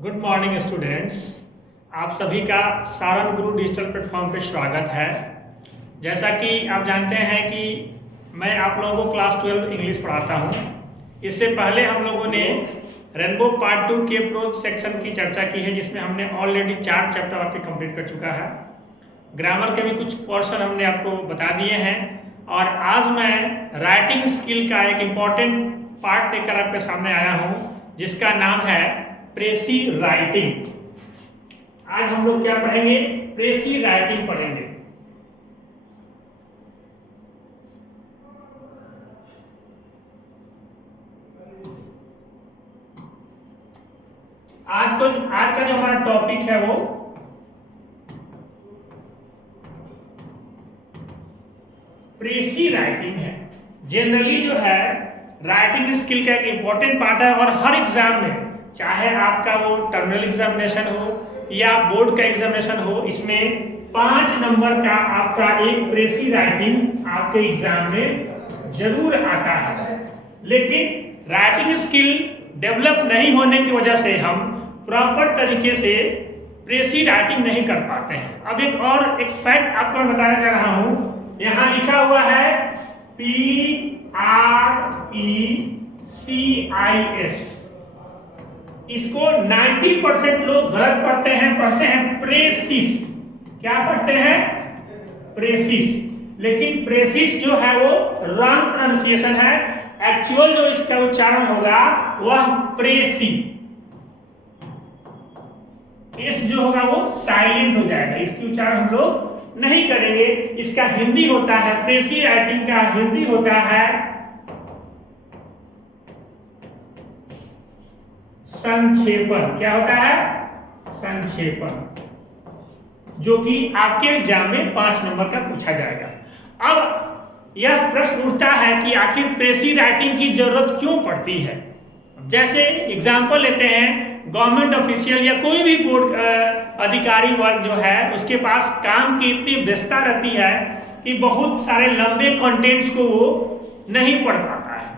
Good morning students. आप सभी का सारन गुरु डिजिटल प्लेटफॉर्म पे स्वागत है। जैसा कि आप जानते हैं कि मैं आप लोगों को क्लास 12 इंग्लिश पढ़ाता हूं। इससे पहले हम लोगों ने रेनबो पार्ट 2 के अप्रोच सेक्शन की चर्चा की है, जिसमें हमने ऑलरेडी 4 चैप्टर आपके कंप्लीट कर चुका है। ग्रामर के भी कुछ पोर्शन हमने आपको बता दिए हैं और आज मैं राइटिंग स्किल का एक इम्पॉर्टेंट पार्ट लेकर आपके सामने आया हूं, जिसका नाम है प्रेसी राइटिंग। आज हम लोग क्या पढ़ेंगे? प्रेसी राइटिंग पढ़ेंगे। आज का जो हमारा टॉपिक है वो प्रेसी राइटिंग है। जनरली जो है राइटिंग स्किल का एक इंपॉर्टेंट पार्ट है और हर एग्जाम में, चाहे आपका वो टर्मिनल एग्जामिनेशन हो या बोर्ड का एग्जामिनेशन हो, इसमें 5 नंबर का आपका एक प्रेसी राइटिंग आपके एग्जाम में जरूर आता है। लेकिन राइटिंग स्किल डेवलप नहीं होने की वजह से हम प्रॉपर तरीके से प्रेसी राइटिंग नहीं कर पाते हैं। अब एक फैक्ट आपको मैं बताने जा रहा हूं। यहां लिखा हुआ है PRECIS। इसको 90% लोग गलत पढ़ते हैं प्रेसिस। क्या पढ़ते हैं? प्रेसिस। लेकिन प्रेसिस जो है वो रॉन्ग प्रोनाउंसिएशन है। एक्चुअल जो इसका उच्चारण होगा वह प्रेसी। एस जो होगा वो साइलेंट हो जाएगा, इसकी उच्चारण हम लोग नहीं करेंगे। इसका हिंदी होता है, प्रेसी राइटिंग का हिंदी होता है संक्षेपण। क्या होता है? संक्षेपण, जो कि आपके एग्जाम में 5 नंबर का पूछा जाएगा। अब यह प्रश्न उठता है कि आखिर प्रेसी राइटिंग की जरूरत क्यों पड़ती है। जैसे एग्जाम्पल लेते हैं, गवर्नमेंट ऑफिशियल या कोई भी बोर्ड अधिकारी वर्ग जो है, उसके पास काम की इतनी व्यस्तता रहती है कि बहुत सारे लंबे कंटेंट्स को वो नहीं पढ़ पाता है।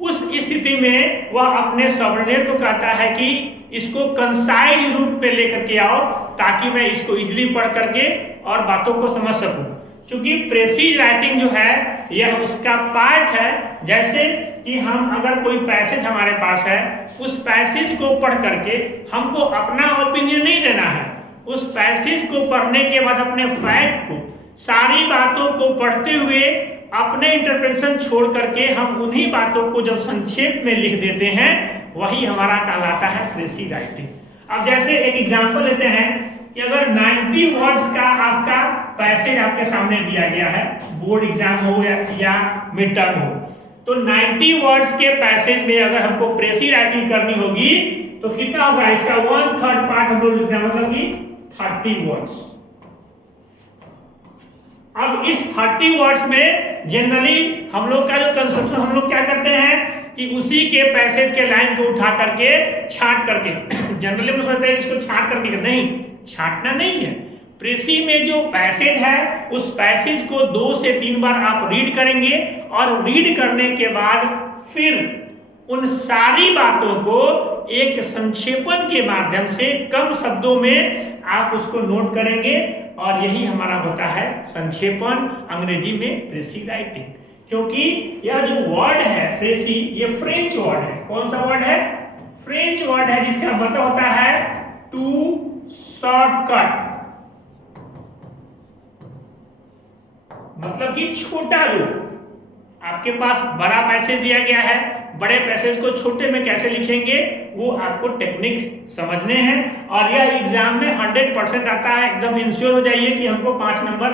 उस स्थिति में वह अपने सबऑर्डिनेट को कहता है कि इसको कंसाइज रूप में लेकर के आओ, ताकि मैं इसको इजीली पढ़ करके और बातों को समझ सकूं। क्योंकि प्रेसीज राइटिंग जो है यह उसका पार्ट है। जैसे कि हम अगर कोई पैसेज हमारे पास है, उस पैसेज को पढ़ करके हमको अपना ओपिनियन नहीं देना है। उस पैसेज को पढ़ने के बाद अपने फैक्ट को, सारी बातों को पढ़ते हुए अपने इंटरप्रिटेशन छोड़ करके हम उन्हीं बातों को जब संक्षेप में लिख देते हैं, वही हमारा कहलाता है प्रेसी राइटिंग। अब जैसे एक एग्जांपल लेते हैं कि अगर 90 वर्ड्स का आपका पैसेज आपके सामने दिया गया है, बोर्ड एग्जाम हो या मिड टर्म हो, तो 90 वर्ड्स के पैसेज में अगर हमको प्रेसी राइटिंग करनी होगी तो कितना होगा? इसका 1/3 पार्ट हम लोग लिखना, मतलब कि 30 वर्ड्स। अब इस 30 वर्ड्स में जनरली हम लोग का जो कंसेप्शन, हम लोग क्या करते हैं कि उसी के पैसेज के लाइन को उठा करके छांट करके जनरली हम सोचते हैं इसको छांट करके, नहीं, छांटना नहीं है। प्रेसी में जो पैसेज है उस पैसेज को 2 से 3 बार आप रीड करेंगे और रीड करने के बाद फिर उन सारी बातों को एक संक्षेपण के माध्यम से कम शब्दों में आप उसको नोट करेंगे, और यही हमारा होता है संक्षेपण, अंग्रेजी में प्रेसी राइटिंग। क्योंकि यह जो वर्ड है प्रेसी, ये फ्रेंच वर्ड है। कौन सा वर्ड है? फ्रेंच वर्ड है, जिसका मतलब होता है टू शॉर्टकट, मतलब कि छोटा रूप। आपके पास बड़ा पैसेज दिया गया है, बड़े पैसेज को छोटे में कैसे लिखेंगे वो आपको टेक्निक समझने हैं, और यह एग्जाम में 100% आता है। एकदम इंश्योर हो जाइए कि हमको 5 नंबर।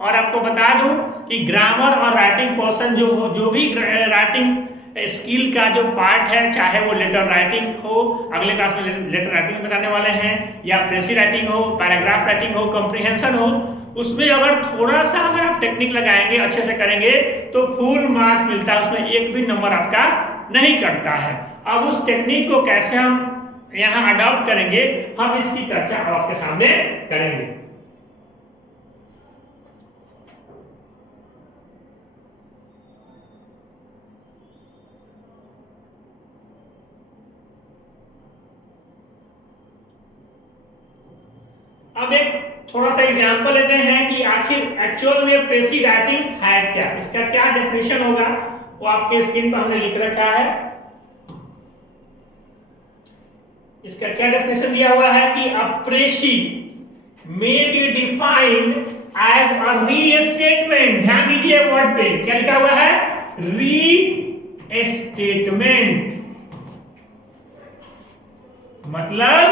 और आपको बता दूं कि ग्रामर और राइटिंग पोर्शन जो भी राइटिंग स्किल का जो पार्ट है, चाहे वो लेटर राइटिंग हो, अगले क्लास में लेटर राइटिंग बताने वाले हैं, या प्रेसी राइटिंग हो, पैराग्राफ राइटिंग हो, कॉम्प्रिहेंशन हो, उसमें अगर थोड़ा सा अगर आप टेक्निक लगाएंगे, अच्छे से करेंगे, तो फुल मार्क्स मिलता है, उसमें एक भी नंबर आपका नहीं कटता है। अब उस टेक्निक को कैसे हम यहाँ अडॉप्ट करेंगे, हम इसकी चर्चा आपके सामने करेंगे। अब एक थोड़ा सा एग्जांपल लेते हैं कि आखिर एक्चुअल में प्रेसी राइटिंग है क्या, इसका क्या डेफिनेशन होगा, वो आपके स्क्रीन पर हमने लिख रखा है। इसका क्या डेफिनेशन दिया हुआ है कि अ प्रेसी may be defined as a restatement। ध्यान दीजिए वर्ड पे क्या लिखा हुआ है, रीस्टेटमेंट, मतलब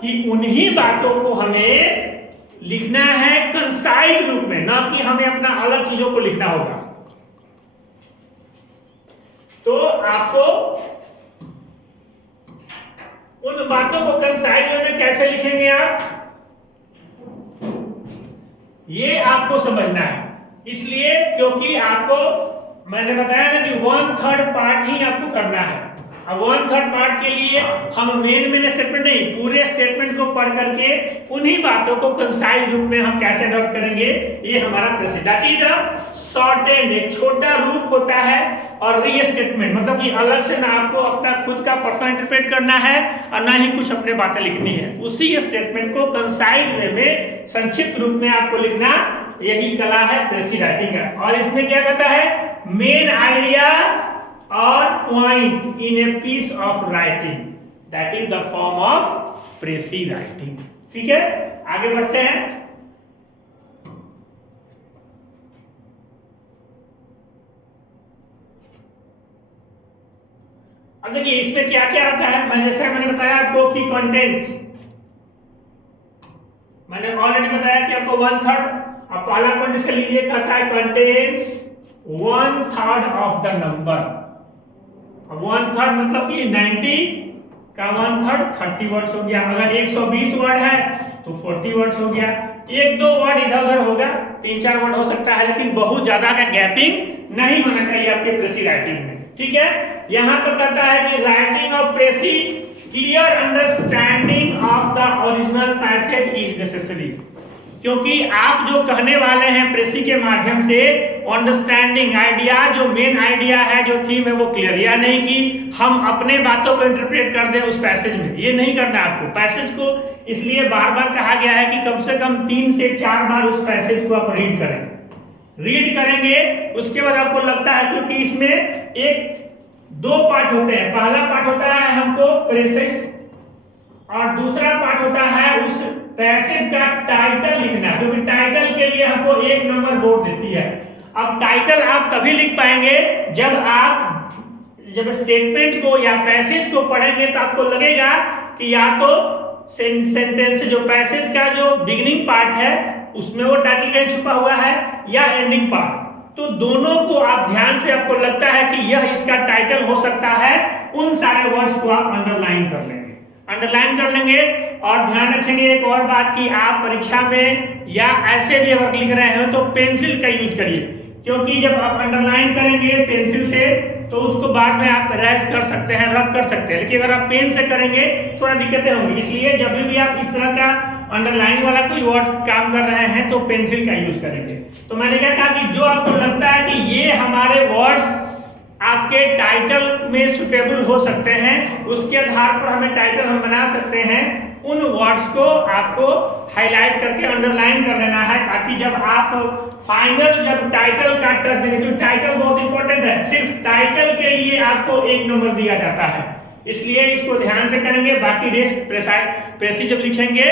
कि उन्हीं बातों को हमें लिखना है कंसाइज रूप में, ना कि हमें अपना अलग चीजों को लिखना होगा। तो आपको उन बातों को कंसाइज में कैसे लिखेंगे आप, ये आपको समझना है। इसलिए क्योंकि आपको मैंने बताया ना कि 1/3 पार्ट ही आपको करना है। अब 1/3 पार्ट के लिए हम मेन स्टेटमेंट नहीं, पूरे स्टेटमेंट को पढ़ करके उन्हीं बातों को कंसाइज रूप में हम कैसे नोट करेंगे, ये हमारा प्रेसी दैट इज द शॉर्टेंड, एक छोटा रूप होता है। और रीस्टेटमेंट मतलब कि अलग से ना आपको अपना खुद का पर्सनल इंटरप्रेट करना है और ना ही कुछ अपने बातें लिखनी है, उसी स्टेटमेंट को कंसाइज वे में संक्षिप्त रूप में आपको लिखना, यही कला है प्रेसी राइटिंग का। और इसमें क्या कहता है, मेन आइडियाज और point in a piece of writing, that is the form of precis writing. ठीक है, आगे बढ़ते हैं। अब देखिए इसमें क्या क्या आता है, मैंने बताया आपको कि कंटेंट, मैंने ऑलरेडी बताया कि आपको 1/3, अब पहला पॉइंट इसका लीजिए, कहता है कंटेंट्स 1/3 ऑफ द नंबर। 1/3 मतलब कि 90 का 1/3 30 वर्ड्स हो गया। अगर 120 वर्ड है तो 40 वर्ड्स हो गया। एक दो वर्ड इधर उधर होगा, 3-4 वर्ड हो सकता है, लेकिन बहुत ज्यादा का गैपिंग नहीं होना चाहिए आपके प्रेसी राइटिंग में। ठीक है, यहां पर कहता है कि writing of precis clear understanding of the original passage is necessary, क्योंकि आप जो कहने वाले हैं प्रेसी के माध्यम से, अंडरस्टैंडिंग आइडिया, जो मेन आइडिया है, जो थीम है, वो क्लियर, या नहीं कि हम अपने बातों को इंटरप्रेट कर दें उस पैसेज में, ये नहीं करना आपको। पैसेज को इसलिए बार बार कहा गया है कि कम से कम 3 से 4 बार उस पैसेज को आप रीड करें। रीड करेंगे उसके बाद आपको लगता है, क्योंकि इसमें एक 2 पार्ट होते हैं, पहला पार्ट होता है हमको प्रेसेज और दूसरा पार्ट होता है उस पैसेज का टाइटल लिखना, क्योंकि टाइटल के लिए हमको 1 नंबर बोर्ड देती है। अब टाइटल आप तभी लिख पाएंगे जब स्टेटमेंट को या पैसेज को पढ़ेंगे तो आपको लगेगा कि या तो सेंटेंस जो पैसेज का जो बिगिनिंग पार्ट है उसमें वो टाइटल कहीं छुपा हुआ है, या एंडिंग पार्ट, तो दोनों को आप ध्यान से, आपको लगता है कि यह इसका टाइटल हो सकता है, उन सारे वर्ड्स को आप अंडरलाइन कर लेंगे। और ध्यान रखेंगे एक और बात कि आप परीक्षा में या ऐसे भी अगर लिख रहे हैं तो पेंसिल का यूज करिए, क्योंकि जब आप अंडरलाइन करेंगे पेंसिल से तो उसको बाद में आप रैज कर सकते हैं, रद्द कर सकते हैं, लेकिन अगर आप पेन से करेंगे थोड़ा दिक्कतें होंगी। इसलिए जब भी आप इस तरह का अंडरलाइन वाला कोई वर्ड काम कर रहे हैं तो पेंसिल का यूज करेंगे। तो मैंने क्या कहा कि जो आपको लगता है कि ये हमारे वर्ड्स आपके टाइटल में सुटेबल हो सकते हैं, उसके आधार पर हमें टाइटल हम बना सकते हैं, उन वर्ड्स को आपको हाईलाइट करके अंडरलाइन कर लेना है, ताकि जब आप फाइनल जब टाइटल का टच देंगे, क्योंकि टाइटल बहुत इंपॉर्टेंट है, सिर्फ टाइटल के लिए आपको 1 नंबर दिया जाता है, इसलिए इसको ध्यान से करेंगे। बाकी रेस्ट प्रेसी जब लिखेंगे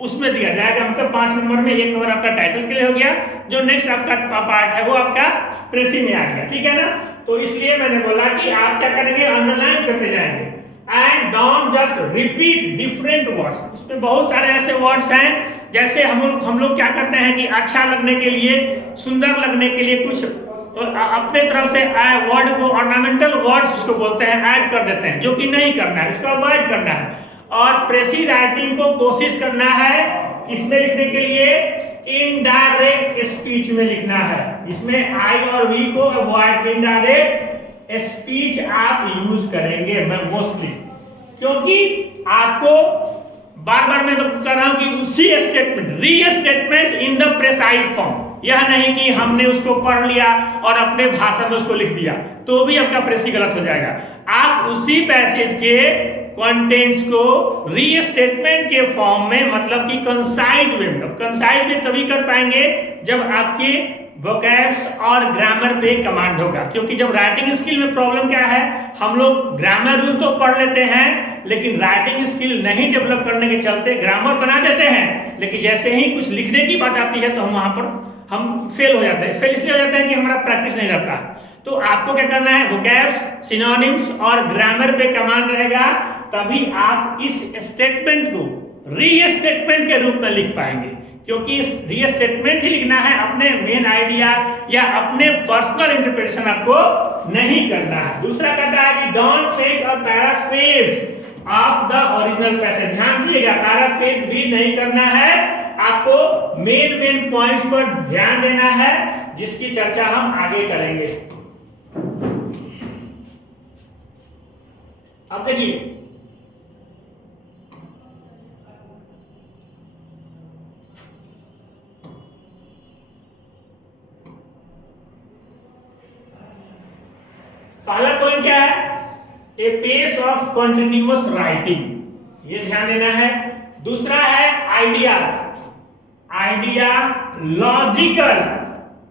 उसमें दिया जाएगा, मतलब 5 नंबर में 1 नंबर आपका टाइटल के लिए हो गया, जो नेक्स्ट आपका पार्ट है वो आपका प्रेसी में आ गया। ठीक है ना, तो इसलिए मैंने बोला कि आप क्या करेंगे, अंडरलाइन करते जाएंगे and don't just repeat different words. उसमें बहुत सारे ऐसे वर्ड्स हैं, जैसे हम लोग क्या करते हैं कि अच्छा लगने के लिए, सुंदर लगने के लिए कुछ अपने तरफ से वर्ड को, ऑर्नामेंटल वर्ड्स उसको बोलते हैं, ऐड कर देते हैं, जो कि नहीं करना है, उसको अवॉइड करना है। और प्रेसी राइटिंग को कोशिश करना है इसमें लिखने के लिए इनडायरेक्ट स्पीच में लिखना है, इसमें आई और वी को अवॉइड, इनडायरेक्ट स्पीच आप यूज करेंगे मोस्टली, क्योंकि आपको बार बार मैं बता रहा हूं कि उसी statement, restatement in the precise form, यह नहीं कि हमने उसको पढ़ लिया और अपने भाषा में उसको लिख दिया, तो भी आपका प्रेसी गलत हो जाएगा। आप उसी पैसेज के कंटेंट्स को रीस्टेटमेंट के फॉर्म में, मतलब कि कंसाइज वे में। कंसाइज में तभी कर पाएंगे जब आपके वोकैब्स और ग्रामर पे कमांड होगा, क्योंकि जब राइटिंग स्किल में प्रॉब्लम क्या है, हम लोग ग्रामर रूल तो पढ़ लेते हैं लेकिन राइटिंग स्किल नहीं डेवलप करने के चलते ग्रामर बना देते हैं, लेकिन जैसे ही कुछ लिखने की बात आती है तो हम वहां पर हम फेल हो जाते हैं। फेल इसलिए हो जाते हैं कि हमारा प्रैक्टिस नहीं रहता। तो आपको क्या करना है, वोकैब्स, सिनोनिम्स और ग्रामर पे कमांड रहेगा, तभी आप इस स्टेटमेंट को रीस्टेटमेंट के रूप में लिख पाएंगे, क्योंकि इस रीस्टेटमेंट ही लिखना है, अपने मेन आइडिया या अपने पर्सनल इंटरप्रिटेशन आपको नहीं करना है। दूसरा कहता है कि don't take a paraphrase of the original passage. ध्यान दीजिएगा, पैराफ्रेज भी नहीं करना है, आपको मेन पॉइंट्स पर ध्यान देना है, जिसकी चर्चा हम आगे करेंगे। अब देखिए, पहला पॉइंट क्या है, ए पेस ऑफ कंटिन्यूअस राइटिंग, ये ध्यान देना है। दूसरा है ideas, idea logical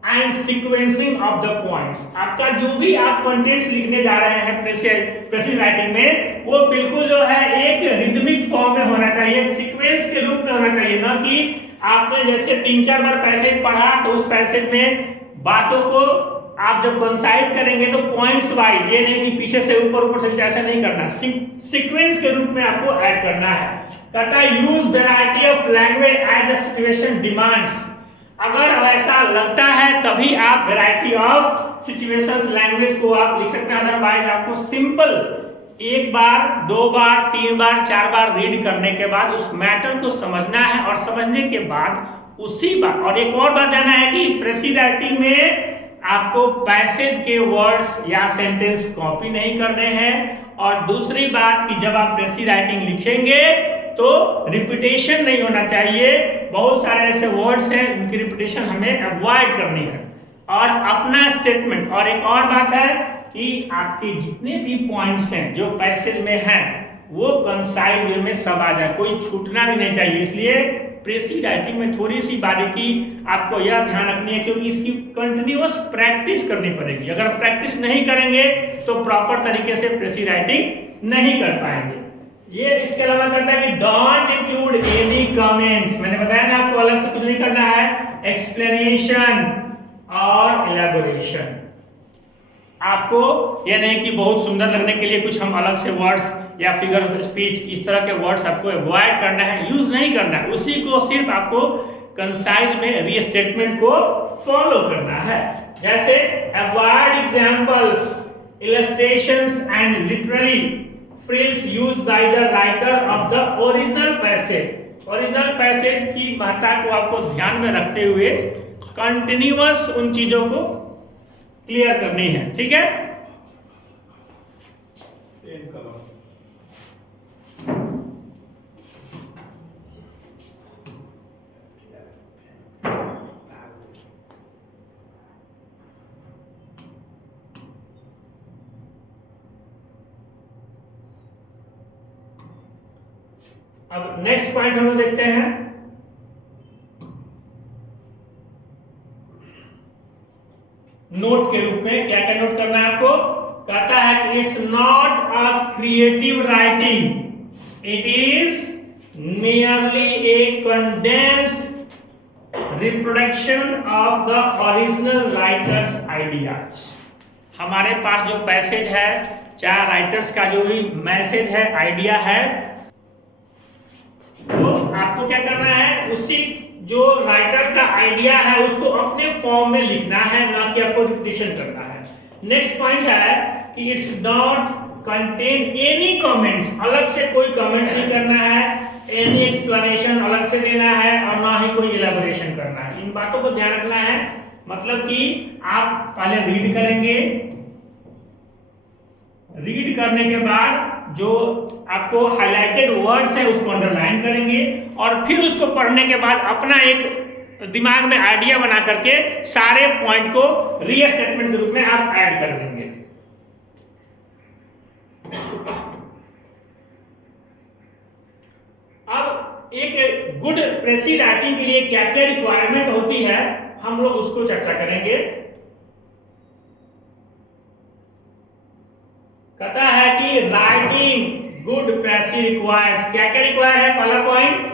and sequencing of the points. आपका जो भी आप कंटेंट्स लिखने जा रहे हैं प्रेसिज राइटिंग में, वो बिल्कुल जो है एक रिदमिक फॉर्म में होना चाहिए, सीक्वेंस के रूप में होना चाहिए, ना कि आपने जैसे 3-4 बार पैसेज पढ़ा तो उस पैसेज में बातों को आप जब कंसाइज करेंगे तो पॉइंट्स वाइज, ये नहीं कि पीछे से ऊपर से ऐसा नहीं करना, सीक्वेंस के रूप में आपको ऐड करना है। कहता है use variety of language as the situation demands. अगर ऐसा लगता है तभी आप वैरायटी ऑफ सिचुएशंस लैंग्वेज को आप लिख सकते हैं, अदरवाइज आपको सिंपल 1 बार 2 बार 3 बार 4 बार रीड करने के बाद उस मैटर को समझना है, और समझने के बाद उसी बात, और एक और बात जानना है कि प्रेसिज राइटिंग में आपको पैसेज के वर्ड्स या सेंटेंस कॉपी नहीं करने हैं, और दूसरी बात कि जब आप प्रेसिज राइटिंग लिखेंगे तो रिपीटेशन नहीं होना चाहिए। बहुत सारे ऐसे वर्ड्स हैं उनकी रिपीटेशन हमें अवॉइड करनी है, और अपना स्टेटमेंट। और एक और बात है कि आपके जितने भी पॉइंट्स हैं जो पैसेज में हैं वो कंसाइज वे में सब आ जाए, कोई छूटना भी नहीं चाहिए। इसलिए प्रेसिज राइटिंग में थोड़ी सी बारीकी आपको यह ध्यान रखनी है, क्योंकि इसकी कंटिन्यूअस प्रैक्टिस करनी पड़ेगी। अगर प्रैक्टिस नहीं करेंगे तो प्रॉपर तरीके से प्रेसिज राइटिंग नहीं कर पाएंगे। ये इसके अलावा कहता है कि डोंट इंक्लूड एनी कमेंट्स। मैंने बताया ना आपको अलग से कुछ नहीं करना है, एक्सप्लेनेशन और एलैबोरेशन। आपको यह नहीं कि बहुत सुंदर लगने के लिए कुछ हम अलग से वर्ड्स या फिगर ऑफ स्पीच इस तरह के वर्ड्स आपको अवॉइड करना है, यूज नहीं करना है, उसी को सिर्फ आपको कंसाइज में रीस्टेटमेंट को फॉलो करना है। जैसे avoid examples, illustrations and literally frills used by the writer of the original passage. Original passage की महत्ता को आपको ध्यान में रखते हुए कंटिन्यूअस उन चीजों को क्लियर करनी है, ठीक है। अब नेक्स्ट पॉइंट हम लोग देखते हैं, नोट के रूप में क्या क्या नोट करना है आपको। कहता है कि it's not a creative writing, it is merely a condensed reproduction of the original writer's ideas। हमारे पास जो पैसेज है, चाहे राइटर्स का जो भी मैसेज है, आइडिया है, तो आपको क्या करना है, उसी जो राइटर का आइडिया है उसको अपने फॉर्म में लिखना है, ना कि आपको रिपीटेशन करना है। नेक्स्ट पॉइंट है कि it's not contain any comments, अलग से कोई कमेंट नहीं करना है, एनी एक्सप्लेनेशन अलग से देना है, और ना ही कोई इलैबोरेशन करना है। इन बातों को ध्यान रखना है। मतलब कि आप पहले रीड करेंगे, रीड करने के बाद जो आपको हाइलाइटेड वर्ड्स है उसको अंडरलाइन करेंगे, और फिर उसको पढ़ने के बाद अपना एक दिमाग में आइडिया बना करके सारे पॉइंट को रीस्टेटमेंट के रूप में आप ऐड कर देंगे। एक गुड प्रेसी राइटिंग के लिए क्या क्या रिक्वायरमेंट होती है, हम लोग उसको चर्चा करेंगे। कहता है कि राइटिंग गुड प्रेसी रिक्वायर्स, क्या क्या रिक्वायर है। पहला point,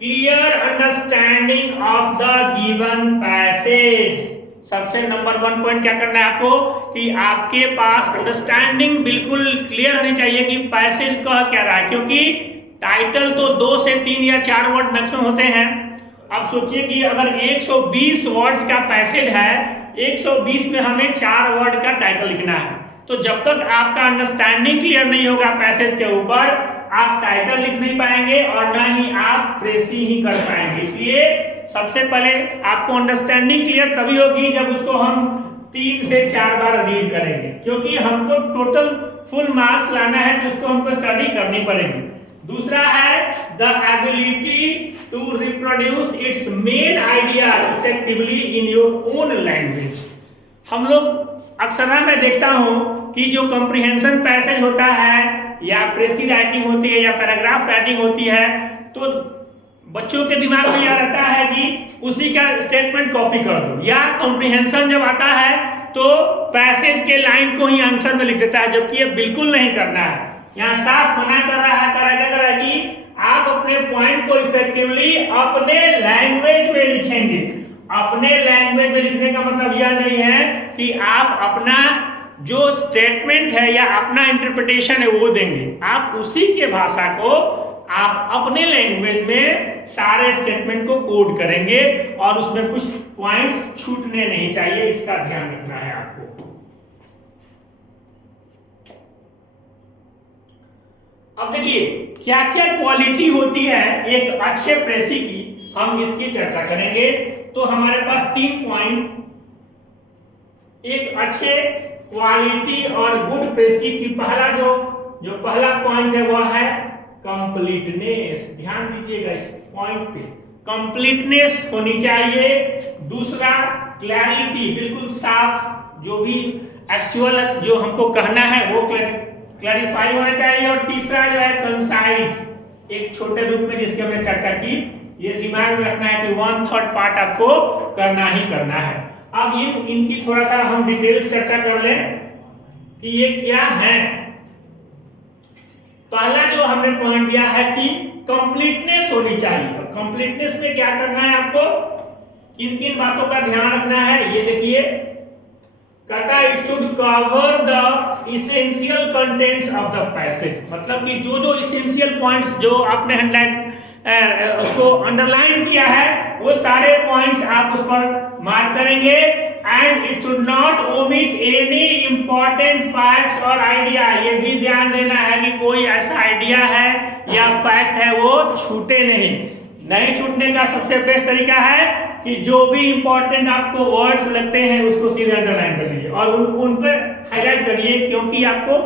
clear understanding of the given passage. सबसे नंबर 1 पॉइंट क्या करना है आपको कि आपके पास अंडरस्टैंडिंग बिल्कुल क्लियर होनी चाहिए कि पैसेज कह क्या रहा है, क्योंकि टाइटल तो 2 से 3 या 4 वर्ड मैक्सिमम होते हैं। अब सोचिए कि अगर 120 वर्ड्स का पैसेज है, 120 में हमें 4 वर्ड का टाइटल लिखना है, तो जब तक आपका अंडरस्टैंडिंग क्लियर नहीं होगा पैसेज के ऊपर, आप टाइटल लिख नहीं पाएंगे और ना ही आप प्रेसी ही कर पाएंगे। इसलिए सबसे पहले आपको अंडरस्टैंडिंग क्लियर तभी होगी जब उसको हम 3 से 4 बार रीड करेंगे, क्योंकि हमको टोटल फुल मार्क्स लाना है तो उसको हमको स्टडी करनी पड़ेगी। दूसरा है the ability to reproduce its main idea effectively in your own language. हम लोग अक्सर मैं देखता हूं कि जो कॉम्प्रिहेंशन पैसेज होता है या प्रेसी राइटिंग होती है या पैराग्राफ राइटिंग होती है, तो बच्चों के दिमाग में यह रहता है कि उसी का स्टेटमेंट कॉपी कर दो, या कॉम्प्रिहेंशन जब आता है तो पैसेज के लाइन को ही आंसर में लिख देता है, जबकि ये बिल्कुल नहीं करना है। यहाँ साफ मना कर रहा है कि आप अपने पॉइंट को इफेक्टिवली अपने लैंग्वेज में लिखेंगे। अपने लैंग्वेज में लिखने का मतलब यह नहीं है कि आप अपना जो स्टेटमेंट है या अपना इंटरप्रिटेशन है वो देंगे, आप उसी के भाषा को आप अपने लैंग्वेज में सारे स्टेटमेंट को कोड करेंगे और उसमें कुछ पॉइंट्स छूटने नहीं चाहिए, इसका ध्यान रखना है आपको। अब देखिए क्या क्या क्वालिटी होती है एक अच्छे प्रेसी की, हम इसकी चर्चा करेंगे। तो हमारे पास 3 पॉइंट एक अच्छे क्वालिटी और गुड प्रेसी की। पहला जो पहला पॉइंट है वह है कंप्लीटनेस। ध्यान दीजिएगा इस पॉइंट पे, कंप्लीटनेस होनी चाहिए। दूसरा क्लैरिटी, बिल्कुल साफ, जो भी एक्चुअल जो हमको कहना है वो क्लैरिफाई होना चाहिए। और तीसरा जो है कंसाइज, एक छोटे रूप में जिसकी हमने चर्चा की, ये दिमाग में रखना है कि 1/3 पार्ट आपको करना ही करना है। अब इनकी थोड़ा सा हम डिटेल चर्चा कर लें कि ये क्या है। पहला जो हमने पॉइंट दिया है कि कंप्लीटनेस होनी चाहिए। कंप्लीटनेस में क्या करना है आपको, किन किन बातों का ध्यान रखना है, ये देखिए। कहता है it should cover the essential contents of the passage, मतलब कि जो इसेंशियल पॉइंट्स जो आपने उसको अंडरलाइन किया है वो सारे पॉइंट्स आप उस पर मार्क करेंगे। And it should not omit any important facts और आइडिया, ये भी ध्यान देना है कि कोई ऐसा आइडिया है या फैक्ट है वो छूटे नहीं छूटने का सबसे बेस्ट तरीका है कि जो भी इंपॉर्टेंट आपको वर्ड्स लगते हैं उसको सीधे अंडरलाइन कर लीजिए और उन पर हाईलाइट करिए, क्योंकि आपको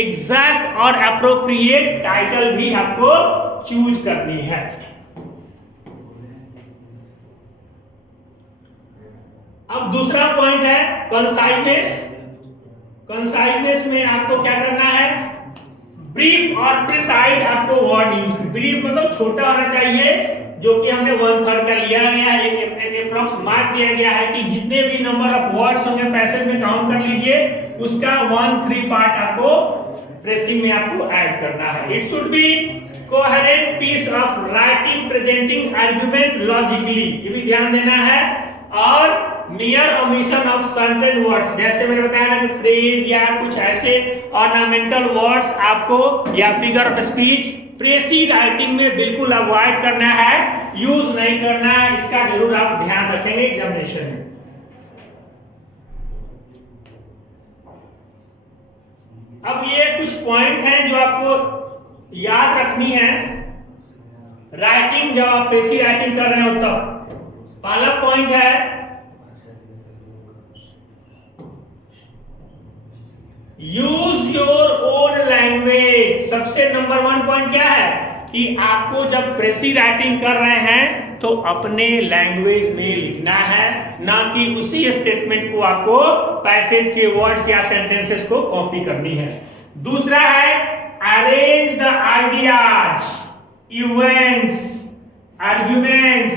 एग्जैक्ट और एप्रोप्रिएट टाइटल भी आपको चूज करनी है। अब दूसरा पॉइंट है कंसाइजनेस। कंसाइजनेस में आपको क्या करना है, ब्रीफ और प्रिसाइज आपको वर्ड यूज। ब्रीफ मतलब छोटा होना चाहिए, जो कि हमने 1/3 का लिया गया है, एक अप्रॉक्स मार्क दिया गया है कि जितने भी नंबर ऑफ वर्ड्स होंगे पैसेज में काउंट कर लीजिए, उसका 1/3 पार्ट आपको प्रेसिंग में आपको ऐड करना है। It should be coherent piece of writing presenting argument logically, ये भी ध्यान देना है। और mere omission of certain words, जैसे मैंने बताया ना कि फ्रेज या कुछ ऐसे ऑर्नामेंटल वर्ड्स आपको या फिगर ऑफ स्पीच प्रेसी राइटिंग में बिल्कुल अवॉइड करना है, यूज नहीं करना है। इसका जरूर आप ध्यान रखेंगे एग्जामिनेशन में। अब ये कुछ पॉइंट हैं जो आपको याद रखनी है राइटिंग, जब आप प्रेसी राइटिंग कर रहे हो तब। पहला पॉइंट है यूज योर ओन लैंग्वेज। सबसे नंबर 1 पॉइंट क्या है कि आपको जब प्रेसी राइटिंग कर रहे हैं तो अपने लैंग्वेज में लिखना है, ना कि उसी स्टेटमेंट को आपको पैसेज के वर्ड्स या सेंटेंसेस को कॉपी करनी है। दूसरा है arrange the ideas. Events, arguments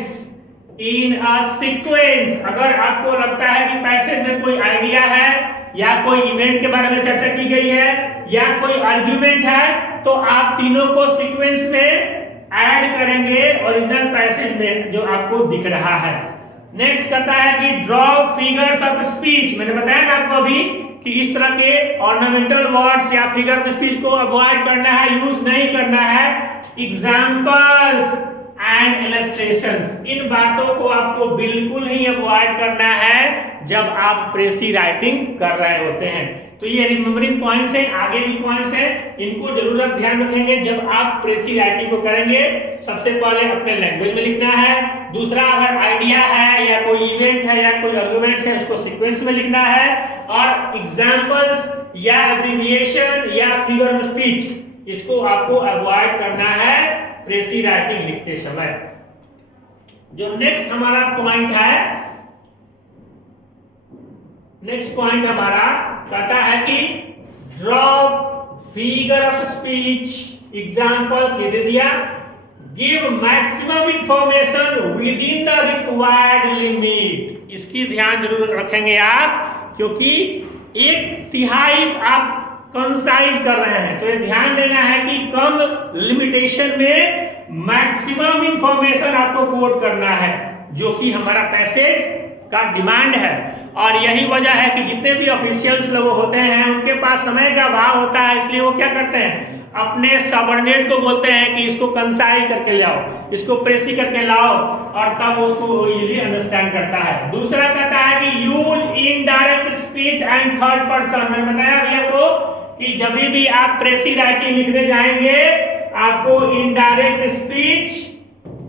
in a sequence. अगर आपको लगता है कि पैसेज में कोई आइडिया है या कोई इवेंट के बारे में चर्चा की गई है या कोई आर्ग्यूमेंट है, तो आप तीनों को सीक्वेंस में ऐड करेंगे ओरिजिनल पैसेज में जो आपको दिख रहा है। नेक्स्ट कहता है कि ड्रॉ फिगर्स ऑफ स्पीच। मैंने बताया ना आपको अभी कि इस तरह के ऑर्नामेंटल वर्ड्स या फिगर ऑफ स्पीच को अवॉइड करना है, यूज नहीं करना है। एग्जांपल्स एंड इलस्ट्रेशंस, इन बातों को आपको बिल्कुल ही अवॉइड करना है जब आप प्रेसी राइटिंग कर रहे होते हैं। तो ये रिमेम्बरिंग पॉइंट्स हैं, आगे भी पॉइंट्स हैं, इनको जरूर आप ध्यान रखेंगे जब आप प्रेसी राइटिंग को करेंगे। सबसे पहले अपने लैंग्वेज में लिखना है, दूसरा अगर आइडिया है या कोई इवेंट है या कोई आर्गुमेंट्स है उसको सीक्वेंस में लिखना है, और एग्जांपल्स या एब्रिविएशन या फिगर ऑफ स्पीच इसको आपको अवॉइड करना है प्रेसी राइटिंग लिखते समय। जो नेक्स्ट हमारा पॉइंट है, नेक्स्ट पॉइंट हमारा कहता है कि draw figure of speech, examples ये दे दिया, give maximum information with in the required limit. इसकी ध्यान जरूर रखेंगे आप, क्योंकि 1/3 आप कंसाइज कर रहे हैं, तो ये ध्यान देना है कि कम लिमिटेशन में मैक्सिमम इंफॉर्मेशन आपको कोट करना है, जो कि हमारा पैसेज का डिमांड है। और यही वजह है कि जितने भी ऑफिशियल्स लोग होते हैं उनके पास समय का अभाव होता है, इसलिए वो क्या करते हैं, अपने सबऑर्डिनेट को बोलते हैं कि इसको कंसाइज करके ले आओ, इसको प्रेसी करके लाओ, और तब उसको इजीली अंडरस्टैंड करता है। दूसरा कहता है कि use indirect speech and third person. मैंने बताया अभी आपको कि जब भी आप प्रेसी राइटिंग लिखने जाएंगे आपको इनडायरेक्ट स्पीच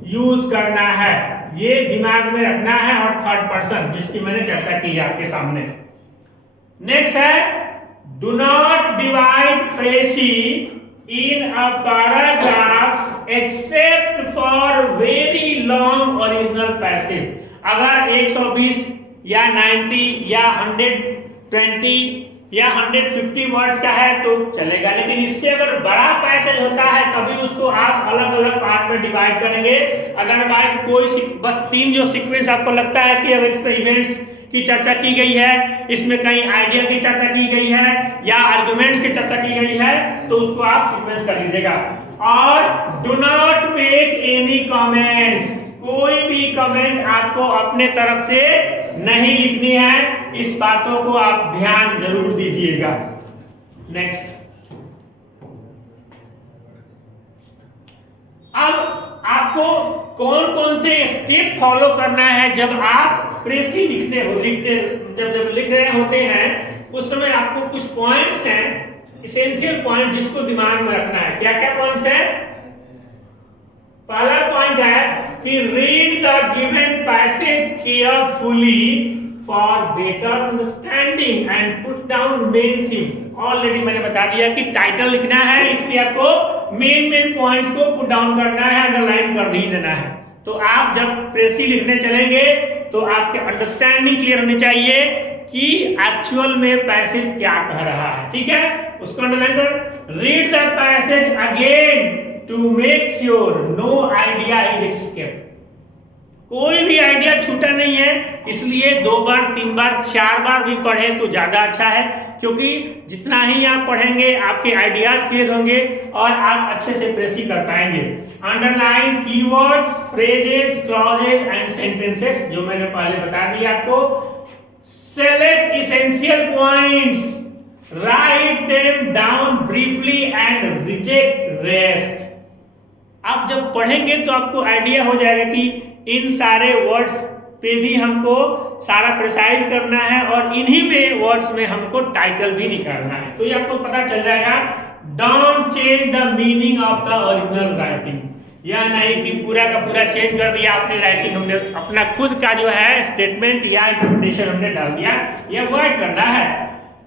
यूज करना है, ये दिमाग में रखना है, और थर्ड पर्सन जिसकी मैंने चर्चा की आपके सामने। नेक्स्ट है do not divide precis in a paragraph except for very long original passage. अगर 120 या 90 या 120 या 150 वर्ड्स का है तो चलेगा, लेकिन इससे अगर बड़ा पैसेज होता है तभी उसको आप अलग अलग पार्ट में डिवाइड करेंगे। अदरवाइज कोई बस 3 जो सीक्वेंस आपको लगता है कि अगर इसमें इवेंट्स की चर्चा की गई है, इसमें कहीं आइडिया की चर्चा की गई है या आर्गुमेंट्स की चर्चा की गई है, तो उसको आप सीक्वेंस कर लीजिएगा। और do not make any comments, कोई भी कमेंट आपको अपने तरफ से नहीं लिखनी है, इस बातों को आप ध्यान जरूर दीजिएगा। नेक्स्ट, अब आपको कौन कौन से स्टेप फॉलो करना है जब आप प्रेसी जब लिख रहे होते हैं, उस समय आपको कुछ पॉइंट्स हैं, इसेंशियल पॉइंट जिसको दिमाग में रखना है। क्या क्या पॉइंट्स हैं? पहला पॉइंट है कि read the given passage carefully for better understanding and put down main theme. Already मैंने बता दिया कि टाइटल लिखना है, इसलिए आपको मेन पॉइंट्स को पुट डाउन करना है, अंडरलाइन कर ही देना है। तो आप जब प्रेसी लिखने चलेंगे तो आपके अंडरस्टैंडिंग क्लियर होनी चाहिए कि एक्चुअल में पैसेज क्या कह रहा है। ठीक है, उसको अंडरलाइन कर। Read the passage again to make sure no idea is escaped. कोई भी आइडिया छूटा नहीं है, इसलिए 2 बार 3 बार 4 बार भी पढ़े तो ज्यादा अच्छा है, क्योंकि जितना ही आप पढ़ेंगे आपके आइडियाज क्लियर होंगे और आप अच्छे से प्रेसी कर पाएंगे। Underline keywords, phrases, clauses and sentences, जो मैंने पहले बता दिया आपको। Select essential points, write them down briefly and reject rest. आप जब पढ़ेंगे तो आपको आइडिया हो जाएगा कि इन सारे वर्ड्स पे भी हमको सारा प्रिसाइज करना है और इन्हीं में वर्ड्स में हमको टाइटल भी निकालना है, तो ये आपको पता चल जाएगा। Don't change the meaning of the original writing, या नहीं कि पूरा का पूरा चेंज कर दिया आपने राइटिंग, हमने अपना खुद का जो है स्टेटमेंट या इंटरप्रिटेशन हमने डाल दिया, ये अवॉइड करना है।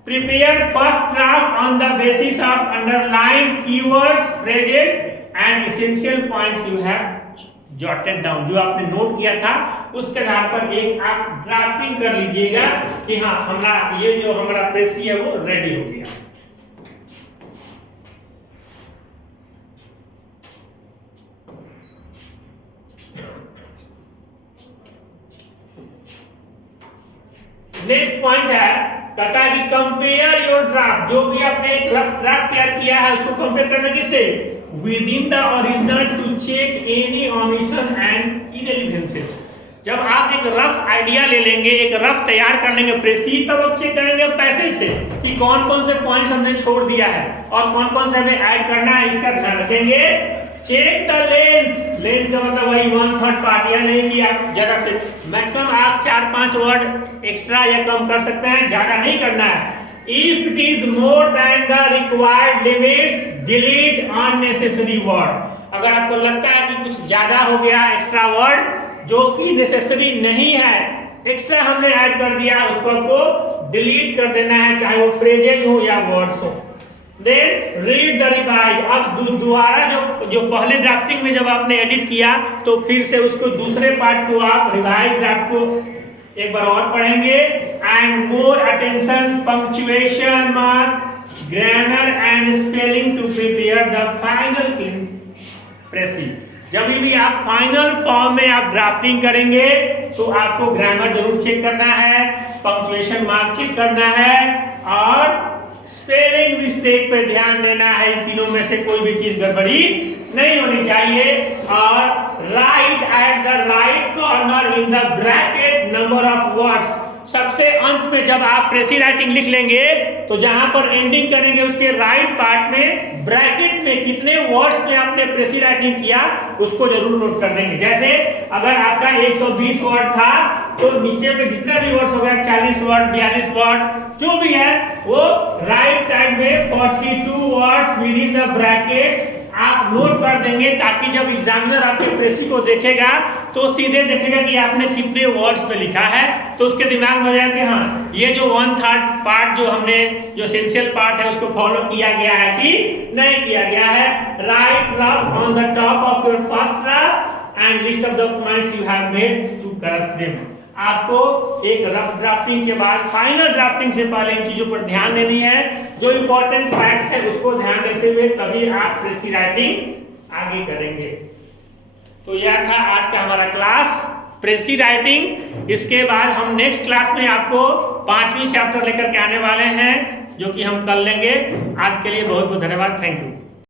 Prepare first draft on the basis of underlined keywords, phrases and essential points you have jotted down. जो आपने नोट किया था उसके आधार पर एक आप ड्राफ्टिंग कर लीजिएगा कि हाँ हमारा ये जो हमारा प्रेसी है वो रेडी हो गया। नेक्स्ट पॉइंट है, कहता है कि कंपेयर योर ड्राफ्ट, जो भी आपने एक रफ ड्राफ्ट तैयार किया है उसको कंपेयर करना किससे, with in the original to check any omission and irrelevances. जब आप एक रफ आइडिया ले लेंगे, एक रफ तैयार कर लेंगे प्रेसी, तब आप चेक करेंगे पैसे से कि कौन कौन से पॉइंट्स हमने छोड़ दिया है और कौन कौन से हमें ऐड करना है, इसका ध्यान रखेंगे। चेक द लेंथ, लेंथ का मतलब वही 1/3 पार्ट, या नहीं कि आप ज्यादा से मैक्सिमम आप 4-5 वर्ड एक्स्ट्रा या कम कर सकते हैं, ज्यादा नहीं करना है। If it is more than the required limits delete unnecessary word. अगर आपको लगता है कि कुछ ज्यादा हो गया एक्स्ट्रा वर्ड जो कि नेसेसरी नहीं है, एक्स्ट्रा हमने ऐड कर दिया, उसको आपको डिलीट कर देना है, चाहे वो फ्रेजेज हो या वर्ड्स हो। देन रीड द रिवाइज, अब दोबारा जो पहले ड्राफ्टिंग में जब आपने एडिट किया तो फिर से उसको दूसरे पार्ट को आप रिवाइज ड्राफ्ट को एक बार और पढ़ेंगे। And more attention punctuation mark grammar and spelling to prepare the final clean precis. जब भी आप फाइनल फॉर्म में आप ड्राफ्टिंग करेंगे तो आपको ग्रामर जरूर चेक करना है, पंक्चुएशन मार्क चेक करना है और स्पेलिंग मिस्टेक पे ध्यान देना है। इन तीनों में से कोई भी चीज गड़बड़ी नहीं होनी चाहिए। और right at the right corner in the bracket number of words. सबसे अंत में जब आप प्रेसी राइटिंग लिख लेंगे तो जहां पर एंडिंग करेंगे उसके राइट पार्ट में ब्रैकेट में कितने वर्ड्स में आपने प्रेसी राइटिंग किया उसको जरूर नोट कर देंगे। जैसे अगर आपका 120 वर्ड था तो नीचे पे जितना भी वर्ड्स हो गया 40 वर्ड 42 वर्ड जो भी है वो राइट साइड में 42 words with in the brackets आप नोट कर देंगे, ताकि जब एग्जामिनर आपके प्रेसी को देखेगा तो सीधे देखेगा कि आपने कितने वर्ड्स में लिखा है, तो उसके दिमाग में जाए कि हाँ ये जो 1/3 पार्ट जो हमने जो एसेंशियल पार्ट है उसको फॉलो किया गया है कि नहीं किया गया है। Write rough on the top of your first draft and list of the points you have made to correct them. आपको एक रफ ड्राफ्टिंग के बाद फाइनल ड्राफ्टिंग से पहले इन चीजों पर ध्यान देनी है, जो इंपॉर्टेंट फैक्ट्स है उसको ध्यान देते हुए तभी आप प्रेसी राइटिंग आगे करेंगे। तो यह था आज का हमारा क्लास प्रेसी राइटिंग। इसके बाद हम नेक्स्ट क्लास में आपको 5वीं चैप्टर लेकर के आने वाले हैं जो कि हम कर लेंगे। आज के लिए बहुत बहुत धन्यवाद, थैंक यू।